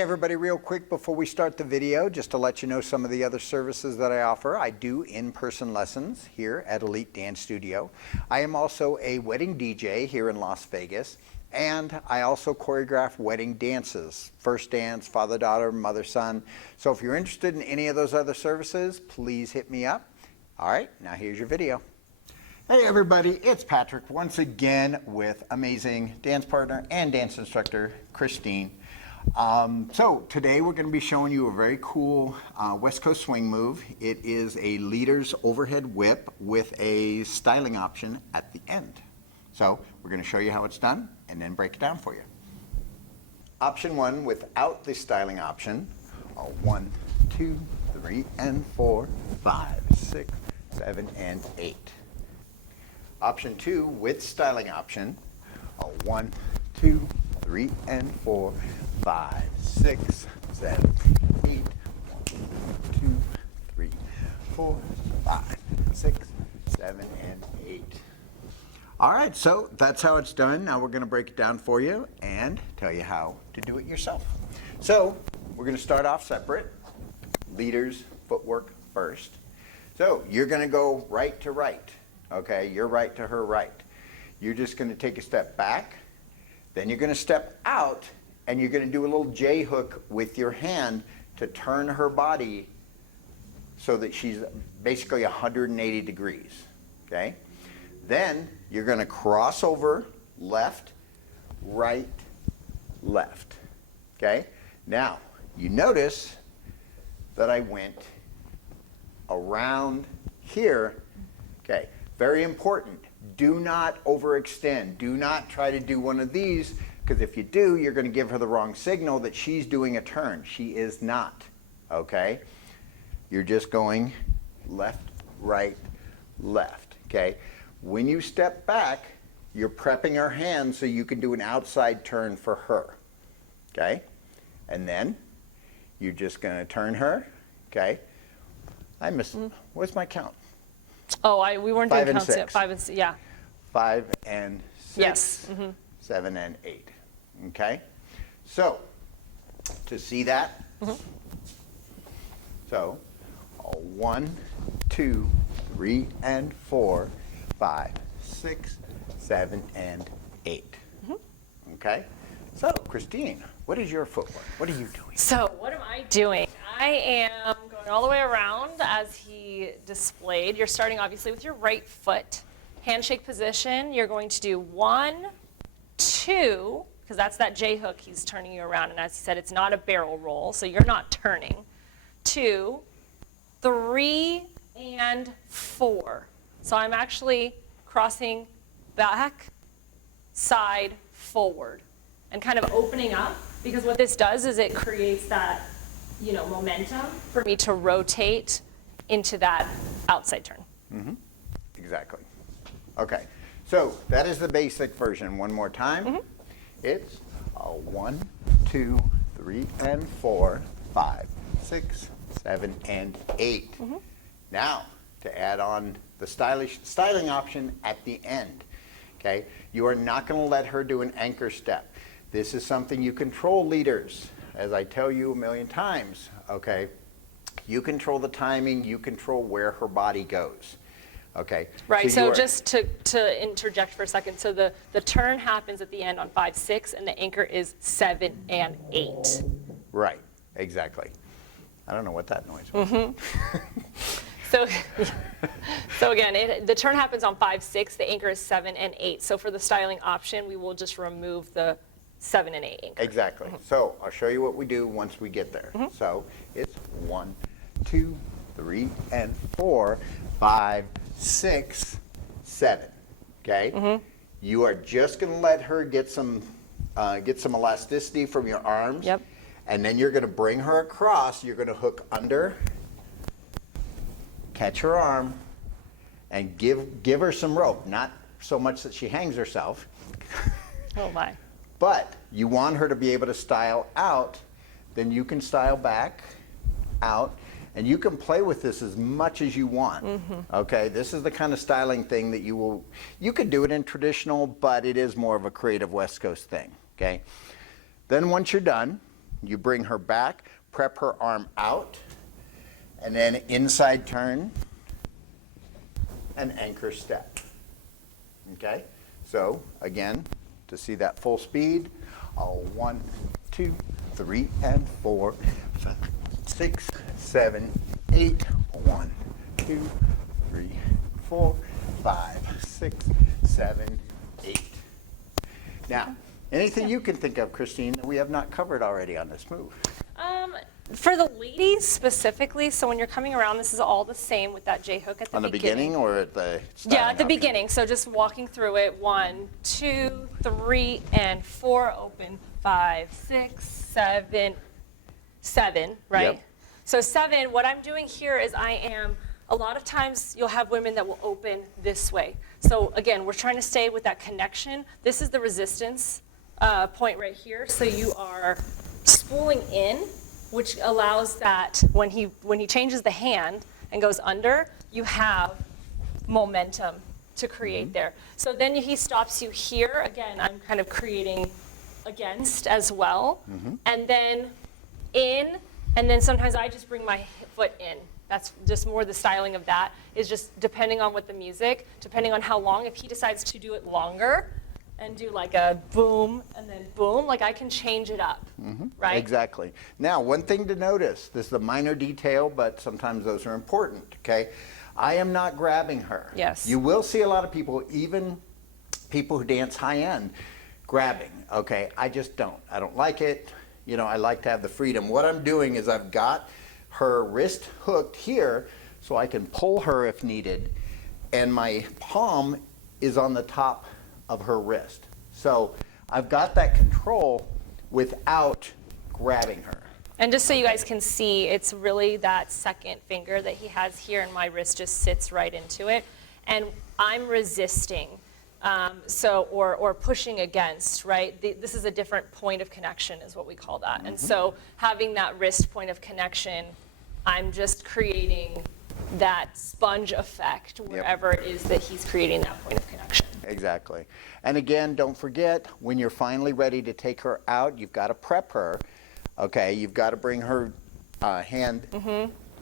Hey everybody, real quick before we start the video, just to let you know some of the other services that I offer. I do in-person lessons here at Elite Dance Studio. I am also a wedding DJ here in Las Vegas, and I also choreograph wedding dances, first dance, father-daughter, mother-son. So if you're interested in any of those other services, please hit me up. All right, now here's your video. Hey everybody, it's Patrick once again with amazing dance partner and dance instructor, Christine. So today we're going to be showing you a very cool West Coast swing move. It is a leader's overhead whip with a styling option at the end. So we're going to show you how it's done and then break it down for you. Option 1 without the styling option. 1, 2, 3, and 4, 5, 6, 7, and 8. Option 2 with styling option. 1, 2, 3, and 4, 5, 6, 7, 8, 1, 2, 3, 4, 5, 6, 7, and 8. All right, so that's how it's done. Now we're going to break it down for you and tell you how to do it yourself. So we're going to start off separate. Leaders, footwork first. So you're going to go right to right. Okay, your right to her right. You're just going to take a step back. Then you're going to step out, and you're going to do a little J hook with your hand to turn her body so that she's basically 180 degrees. Okay? Then you're going to cross over left, right, left. Okay? Now, you notice that I went around here. Okay, very important. Do not overextend. Do not try to do one of these, because if you do, you're going to give her the wrong signal that she's doing a turn. She is not. Okay? You're just going left, right, left. Okay? When you step back, you're prepping her hand so you can do an outside turn for her. Okay? And then you're just going to turn her. Okay? I missed. Where's my count? Oh, we weren't doing counts yet. 5 and 6, yeah. 5 and 6. Yes. 7 and 8. Okay? So, to see that, so 1, 2, 3, and 4, 5, 6, 7, and 8. Okay? So, Christine, what is your footwork? What are you doing? So, what am I doing? I am going all the way around as he displayed. You're starting obviously with your right foot. Handshake position. You're going to do 1, 2, because that's that J hook he's turning you around. And as he said, it's not a barrel roll, so you're not turning. 2, 3, and 4. So I'm actually crossing back, side, forward, and kind of opening up, because what this does is it creates that, you know, momentum for me to rotate into that outside turn. Exactly. Okay, so that is the basic version. One more time. It's 1, 2, 3, and 4, 5, 6, 7, and 8. Now, to add on the styling option at the end. Okay, you are not going to let her do an anchor step. This is something you control, leaders. As I tell you a million times, okay, you control the timing, you control where her body goes. Okay. Right, so just to interject for a second, so the turn happens at the end on 5, 6, and the anchor is 7 and 8. Right, exactly. I don't know what that noise was. So again, the turn happens on 5, 6, the anchor is 7 and 8. So for the styling option, we will just remove the 7 and 8 anchor. Exactly. So I'll show you what we do once we get there. So it's 1, 2, 3, and 4, 5, 6, 7. Okay? You are just going to let her get some elasticity from your arms. Yep. And then you're going to bring her across. You're going to hook under, catch her arm, and give her some rope. Not so much that she hangs herself. Oh my. But you want her to be able to style out. Then you can style back, out, and you can play with this as much as you want. Okay, this is the kind of styling thing that you could do it in traditional, but it is more of a creative West Coast thing. Okay, then once you're done, you bring her back, prep her arm out, and then inside turn, and anchor step. Okay? So, again, to see that full speed, 1, 2, 3, and 4, 5, 6, 7, 8. 1, 2, 3, 4, 5, 6, 7, 8. Now, anything you can think of, Christine, that we have not covered already on this move? For the ladies specifically, so when you're coming around, this is all the same with that J hook at the On the beginning or at the Yeah, at the styling up? beginning. So just walking through it. 1, 2, 3, and 4. Open. 5, 6, 7, 7. Right. Yep. So 7. What I'm doing here is a lot of times you'll have women that will open this way. So again, we're trying to stay with that connection. This is the resistance point right here. So you are spooling in, which allows that when he changes the hand and goes under, you have momentum to create there. So then he stops you here. Again, I'm kind of creating against as well. And then in, and then sometimes I just bring my foot in. That's just more the styling of that is just depending on what the music, depending on how long. If he decides to do it longer and do like a boom and then boom, like I can change it up, right? Exactly. Now, one thing to notice, this is a minor detail, but sometimes those are important, okay? I am not grabbing her. Yes. You will see a lot of people, even people who dance high end, grabbing, okay? I just don't. I don't like it. You know, I like to have the freedom. What I'm doing is I've got her wrist hooked here so I can pull her if needed, and my palm is on the top of her wrist. So I've got that control without grabbing her. And just so you guys can see, it's really that second finger that he has here, and my wrist just sits right into it. And I'm resisting, or pushing against, right? This is a different point of connection is what we call that. And so having that wrist point of connection, I'm just creating that sponge effect wherever it is that he's creating that point of connection. Exactly. And again, don't forget, when you're finally ready to take her out, you've got to prep her. Okay, you've got to bring her hand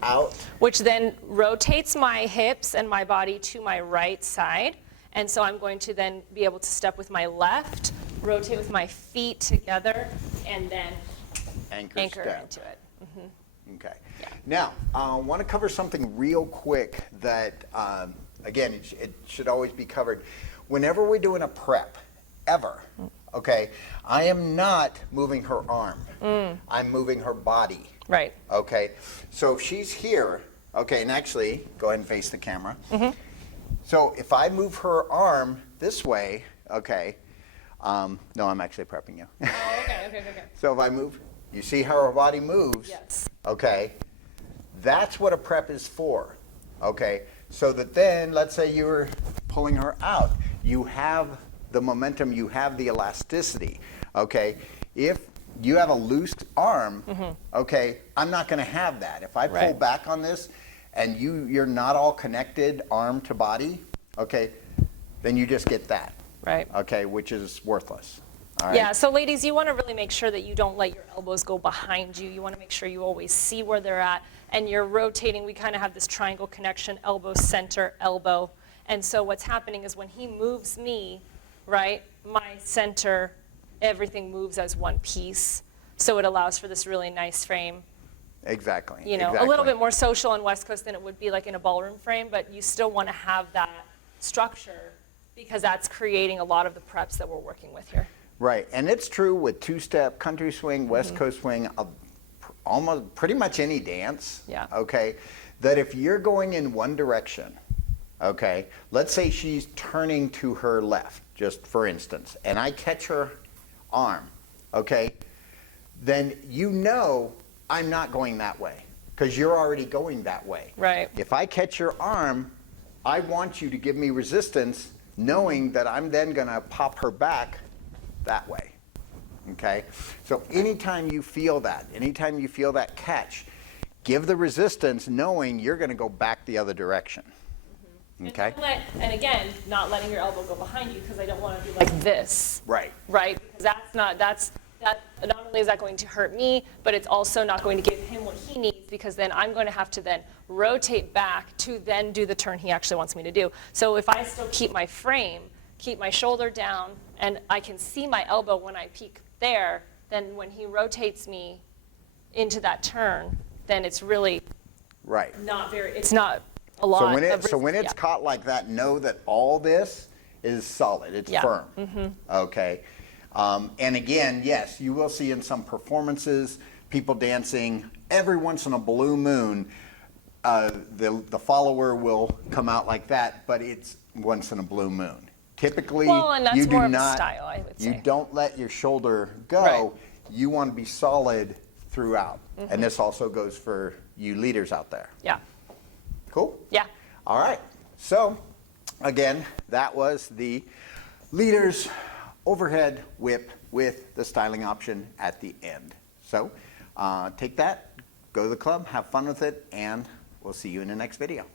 out. Which then rotates my hips and my body to my right side. And so I'm going to then be able to step with my left, rotate with my feet together, and then anchor step. into it. Okay. Yeah. Now, I want to cover something real quick that, again, it should always be covered. Whenever we're doing a prep, ever, okay, I am not moving her arm. I'm moving her body. Right. Okay. So if she's here, okay, and actually, go ahead and face the camera. So if I move her arm this way, okay, no, I'm actually prepping you. Oh, okay. So if I move, you see how her body moves? Yes. Okay. That's what a prep is for. Okay. So that then, let's say you were pulling her out. You have the momentum, you have the elasticity. Okay. If you have a loose arm, okay, I'm not going to have that. If I pull back on this and you're not all connected arm to body, okay, then you just get that. Right. Okay, which is worthless. All right? Yeah, so ladies, you want to really make sure that you don't let your elbows go behind you. You want to make sure you always see where they're at, and you're rotating. We kind of have this triangle connection, elbow, center, elbow. And so what's happening is when he moves me, right, my center, everything moves as one piece. So it allows for this really nice frame. Exactly. You know, a little bit more social on West Coast than it would be like in a ballroom frame, but you still want to have that structure because that's creating a lot of the preps that we're working with here. Right, and it's true with two-step, country swing, West Coast swing, almost pretty much any dance. Yeah. Okay, that if you're going in one direction, okay, let's say she's turning to her left, just for instance, and I catch her arm, okay, then you know I'm not going that way because you're already going that way. Right. If I catch your arm, I want you to give me resistance knowing that I'm then going to pop her back that way. Okay? So anytime you feel that catch, give the resistance knowing you're going to go back the other direction. Okay? And again, not letting your elbow go behind you because I don't want to do like this. Right. Right? Because that's that not only is that going to hurt me, but it's also not going to give him what he needs, because then I'm going to have to then rotate back to then do the turn he actually wants me to do. So if I still keep my frame, keep my shoulder down, and I can see my elbow when I peek there, then when he rotates me into that turn, then it's really Right. not very, it's not a lot. So when it's caught like that, know that all this is solid. It's firm. Okay. And again, yes, you will see in some performances people dancing every once in a blue moon. The follower will come out like that, but it's once in a blue moon. Typically, well, and that's you do more of a not. style, I would say. You don't let your shoulder go. Right. You want to be solid throughout, and this also goes for you leaders out there. Yeah. Cool. Yeah. All right. So, again, that was the leader's overhead whip with the styling option at the end. So, take that, go to the club, have fun with it, and we'll see you in the next video.